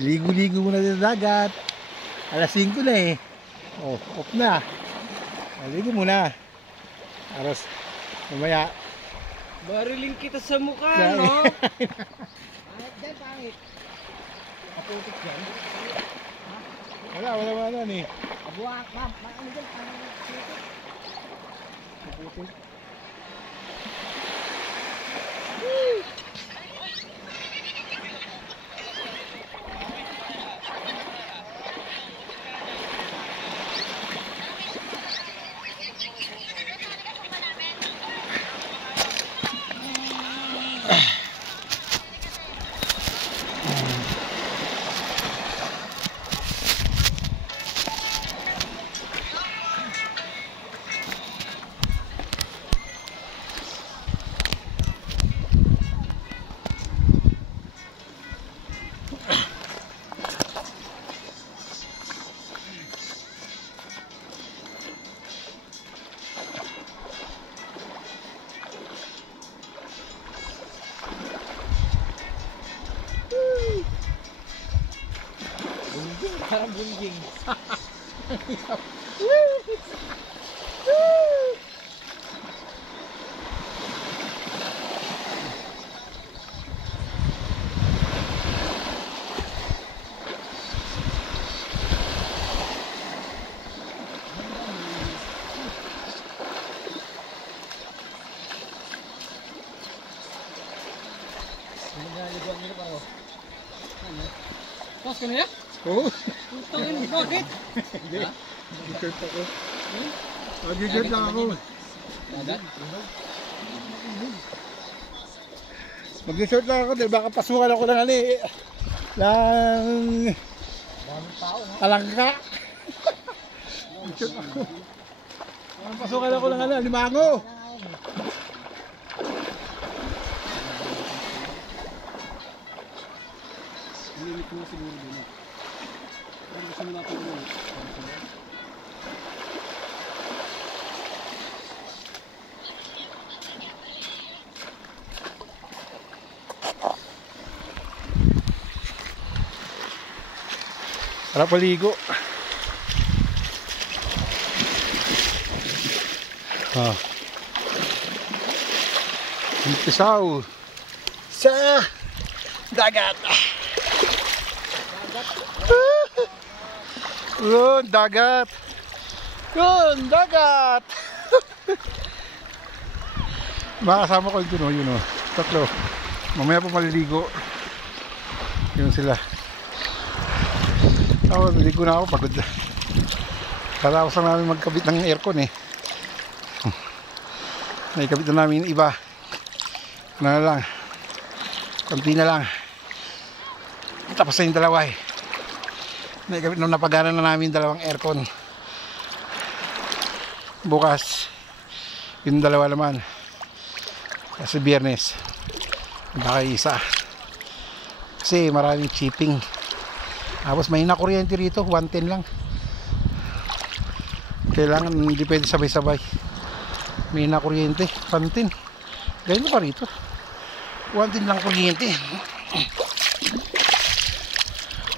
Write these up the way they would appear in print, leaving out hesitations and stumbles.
Ligo-ligo muna sa dagat. Alas 5 na eh. Oh, off na. Ligo muna. Aros, mamaya. Bariling kita sa mukha, no? Pangit dyan, pangit. Kaputik dyan. Wala eh. Abuak, ma'am. Ano dyan? Kaputik. Parang bungging. Pas ka na ya? Oo. Tangin, bakit? Hindi. Mag-shirt ako. Mag-shirt lang ako. Mag-shirt lang ako dahil baka pasukan ako ng ano eh. Ng talangka. Mag-shirt ako. Pasukan ako ng ano, limango. Limit mo siguro din. Ano gusto mo natin mo? Para paligo. Umpisaw sa dagat. Yun, dagat. Yun, dagat. Makasama ko yun o. Tatlo. Mamaya po maliligo. Yun sila. Ako, naligo na ako. Pagod. Kala ko sa namin magkabit ng aircon eh. Naikabit na namin iba. Ano na lang. Kunti na lang. Tapos na yung dalawa eh. Naikabit na napagana na namin dalawang aircon. Bukas yung dalawa naman. Kasi Biyernes baka isa. Kasi maraming chipping. Tapos may nakuryente rito, 110 lang. Kailangan hindi pwede sabay-sabay. May nakuryente, 110. Ganyan pa rito. 110 lang kuryente.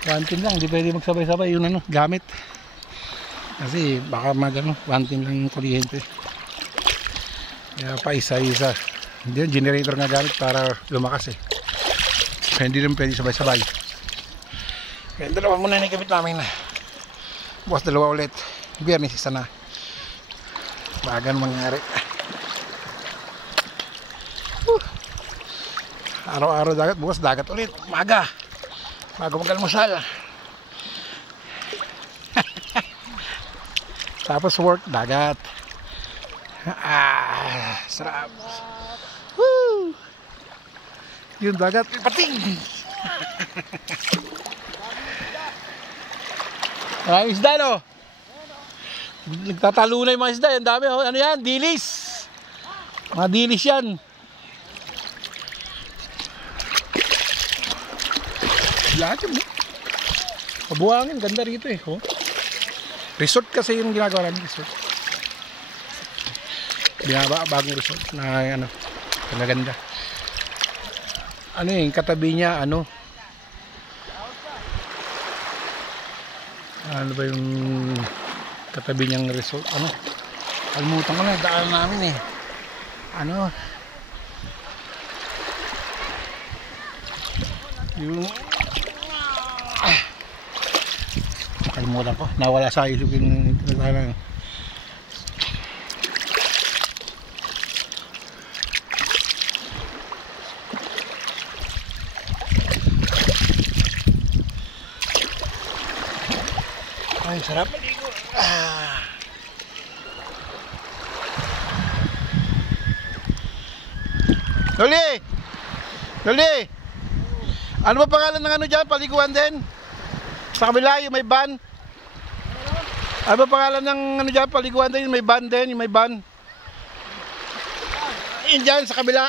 110 lang, hindi pwede magsabay-sabay yung ano, gamit. Kasi baka magano, 110 lang yung kuryente. Kaya pa isa-isa. Hindi yung generator nga gamit para lumakas eh. Kaya hindi rin pwede sabay-sabay. Kaya dalawa muna na ikabit namin na. Bukas dalawa ulit. Biyernes isa na. Bagan mangyari. Araw-araw dagat, bukas dagat ulit. Maga. Bago mag-almusal. Tapos work, dagat. Sarap. Woo! Yung dagat, pating! Maraming isda, no? Nagtatalo na yung mga isda. Ang dami, oh. Ano yan? Dilis. Mga dilis yan. Lahat yun, eh. Mabuhangin, ganda rito eh. Oh. Resort kasi yung ginagawa namin. Resort. Binaba, bagong resort na ano, maganda. Ano yung katabi niya, ano, Ano ba yung katabi niyang resort? Ano? Kalimutan ko na, daan namin eh. Ano? Yung... Kalimutan ko. Nawala sa isip yung tinatala. Ay, sarap maligo. Loli! Loli! Ano ba pangalan ng ano dyan? Paliguan din? Sa kabila yung may ban? Ano ba pangalan ng ano dyan? Paliguan din? Yung may ban din? Yung may ban? Yun dyan sa kabila.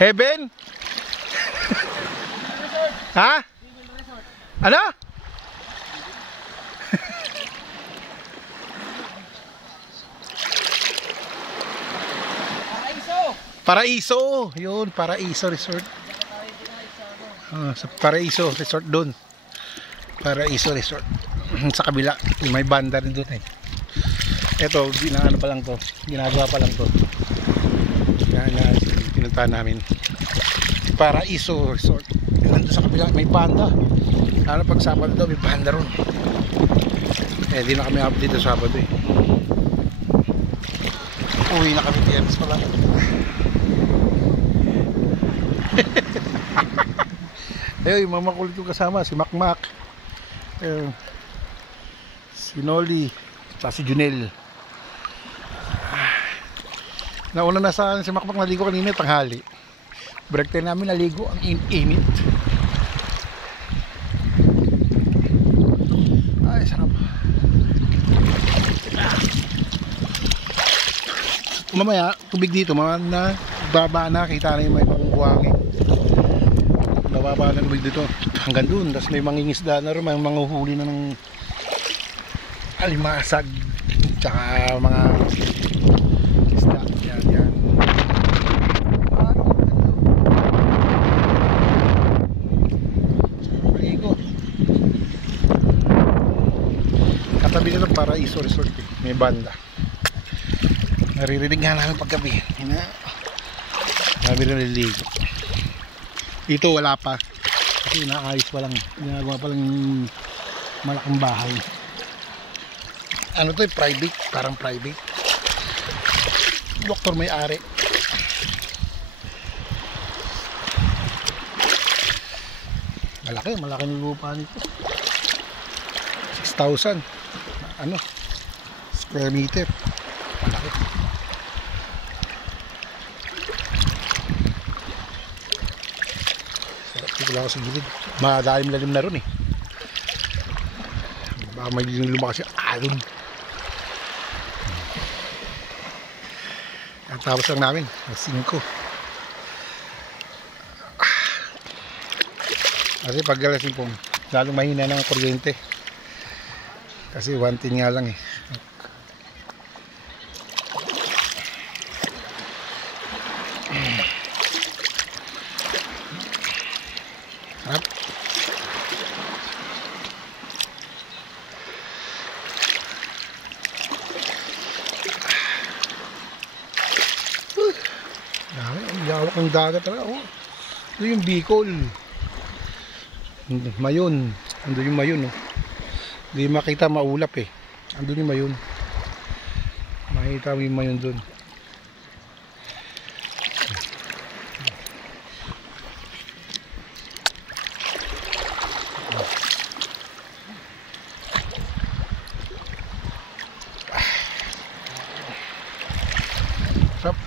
Heaven? Ha? Ano? Paraiso. Yun, Paraiso Resort. Sa Paraiso Resort doon. Paraiso Resort. Sa kabila, may banda rin doon eh. Ito, ano pa lang to. Ginagawa pa lang to. Yan, pinuntahan namin. Paraiso Resort. Nandun sa kabila, may banda. Lalo pag Sabado daw, may banda ron. Eh, di na kami update sa Sabado eh. Uwi na kami, Biyernes pala. Ayun, yung mga makulit yung kasama, si Makmak, si Noli, at si Junel. Nauna na sa si Makmak, naligo kanina tanghali. Break time namin, naligo, ang init. Ay, sarap. Mamaya, tubig dito, na baba na, kita na yung may pangbuhangin. Bababa na tubig dito hanggang doon. Tapos may mangingisda na rin, may manguhuli na ng alimasag tsaka mga isda. Yan. Katabi nito Paraiso Resort eh. May banda. Naririnig nga namin paggabi. Sabi rin naliligo. Dito wala pa. Kasi inaayos pa lang. Ginagawa pa lang yung malaking bahay. Ano to eh? Private. Parang private. Doktor may-ari. Malaki ng lupa nito. 6,000. Ano? Square meter. Malaki. Dito lang ako sa gilid. Madayim lalim na ron eh. Baka may lumakas yung alon. Tapos lang namin. 5. Kasi pag alas 5, lalong mahina ng kuryente. Kasi 110 nga lang eh. Sarap. Ang yawak ng dagat talaga. Oh. Ito yung Bicol. Mayon. Ando yung Mayon. Oh. Hindi makita, maulap eh. Andun yung Mayon. Makita mo yung Mayon dun. Sarap.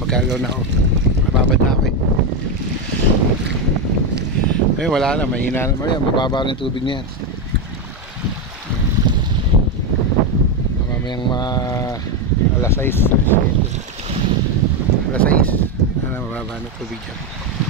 Pagkalo na ako, mababad na ako eh. Eh wala na, mahina na, mababa na yung tubig niyan. Mamayang mga alas 6. mababa na tubig dyan.